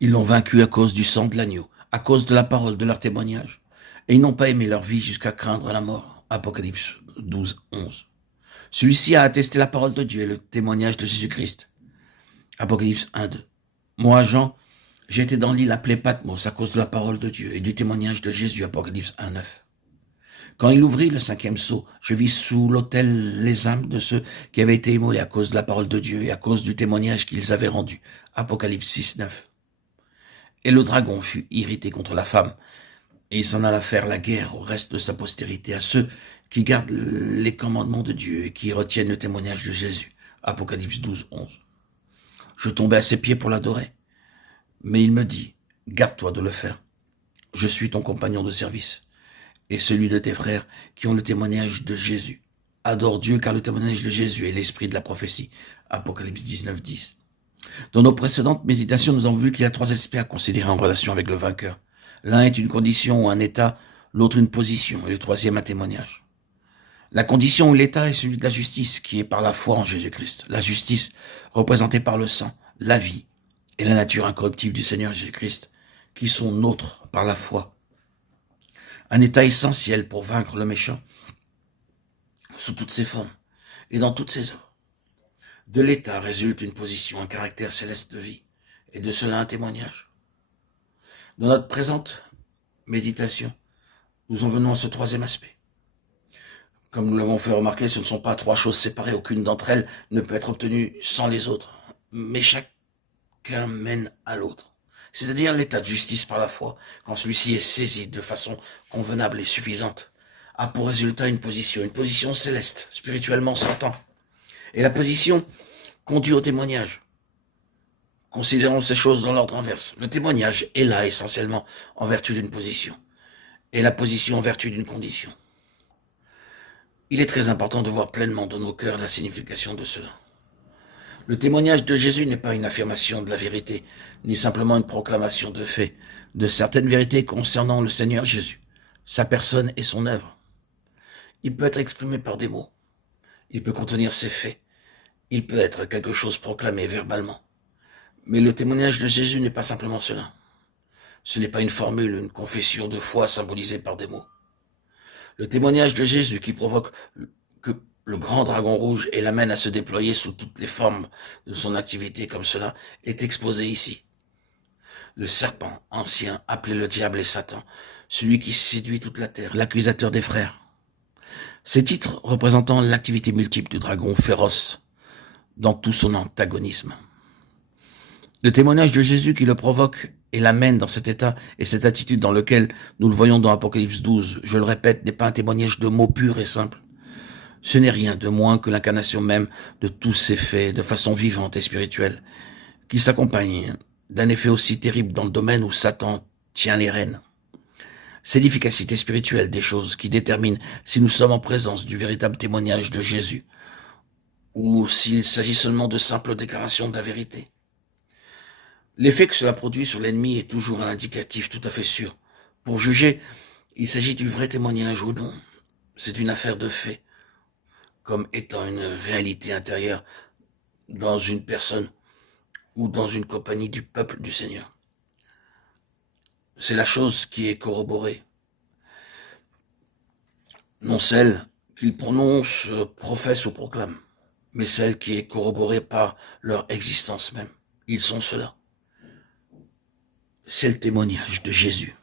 Ils l'ont vaincu à cause du sang de l'agneau, à cause de la parole de leur témoignage. Et ils n'ont pas aimé leur vie jusqu'à craindre la mort. Apocalypse 12, 11. Celui-ci a attesté la parole de Dieu et le témoignage de Jésus-Christ. Apocalypse 1, 2. Moi, Jean, j'ai été dans l'île appelée Patmos à cause de la parole de Dieu et du témoignage de Jésus. Apocalypse 1, 9. Quand il ouvrit le cinquième sceau, je vis sous l'autel les âmes de ceux qui avaient été immolés à cause de la parole de Dieu et à cause du témoignage qu'ils avaient rendu. Apocalypse 6, 9. Et le dragon fut irrité contre la femme, et il s'en alla faire la guerre au reste de sa postérité, à ceux qui gardent les commandements de Dieu et qui retiennent le témoignage de Jésus. Apocalypse 12, 11. Je tombai à ses pieds pour l'adorer, mais il me dit, garde-toi de le faire. Je suis ton compagnon de service et celui de tes frères qui ont le témoignage de Jésus. Adore Dieu car le témoignage de Jésus est l'esprit de la prophétie. Apocalypse 19, 10. Dans nos précédentes méditations, nous avons vu qu'il y a trois aspects à considérer en relation avec le vainqueur. L'un est une condition ou un état, l'autre une position, et le troisième un témoignage. La condition ou l'état est celui de la justice, qui est par la foi en Jésus-Christ. La justice, représentée par le sang, la vie et la nature incorruptible du Seigneur Jésus-Christ, qui sont nôtres par la foi. Un état essentiel pour vaincre le méchant, sous toutes ses formes et dans toutes ses œuvres. De l'état résulte une position, un caractère céleste de vie, et de cela un témoignage. Dans notre présente méditation, nous en venons à ce troisième aspect. Comme nous l'avons fait remarquer, ce ne sont pas trois choses séparées, aucune d'entre elles ne peut être obtenue sans les autres, mais chacun mène à l'autre. C'est-à-dire l'état de justice par la foi, quand celui-ci est saisi de façon convenable et suffisante, a pour résultat une position céleste, spirituellement s'entend. Et la position conduit au témoignage. Considérons ces choses dans l'ordre inverse. Le témoignage est là essentiellement en vertu d'une position, et la position en vertu d'une condition. Il est très important de voir pleinement dans nos cœurs la signification de cela. Le témoignage de Jésus n'est pas une affirmation de la vérité, ni simplement une proclamation de faits, de certaines vérités concernant le Seigneur Jésus, sa personne et son œuvre. Il peut être exprimé par des mots, il peut contenir ses faits, il peut être quelque chose proclamé verbalement. Mais le témoignage de Jésus n'est pas simplement cela. Ce n'est pas une formule, une confession de foi symbolisée par des mots. Le témoignage de Jésus qui provoque que le grand dragon rouge et l'amène à se déployer sous toutes les formes de son activité comme cela est exposé ici. Le serpent ancien, appelé le diable et Satan, celui qui séduit toute la terre, l'accusateur des frères. Ces titres représentant l'activité multiple du dragon féroce dans tout son antagonisme. Le témoignage de Jésus qui le provoque et l'amène dans cet état et cette attitude dans lequel nous le voyons dans Apocalypse 12, je le répète, n'est pas un témoignage de mots purs et simples. Ce n'est rien de moins que l'incarnation même de tous ces faits de façon vivante et spirituelle, qui s'accompagne d'un effet aussi terrible dans le domaine où Satan tient les rênes. C'est l'efficacité spirituelle des choses qui détermine si nous sommes en présence du véritable témoignage de Jésus, ou s'il s'agit seulement de simples déclarations de la vérité. L'effet que cela produit sur l'ennemi est toujours un indicatif tout à fait sûr. Pour juger, il s'agit du vrai témoignage ou non. C'est une affaire de fait, comme étant une réalité intérieure dans une personne ou dans une compagnie du peuple du Seigneur. C'est la chose qui est corroborée, non celle qu'ils prononcent, professent ou proclament, mais celle qui est corroborée par leur existence même. Ils sont cela. C'est le témoignage de Jésus.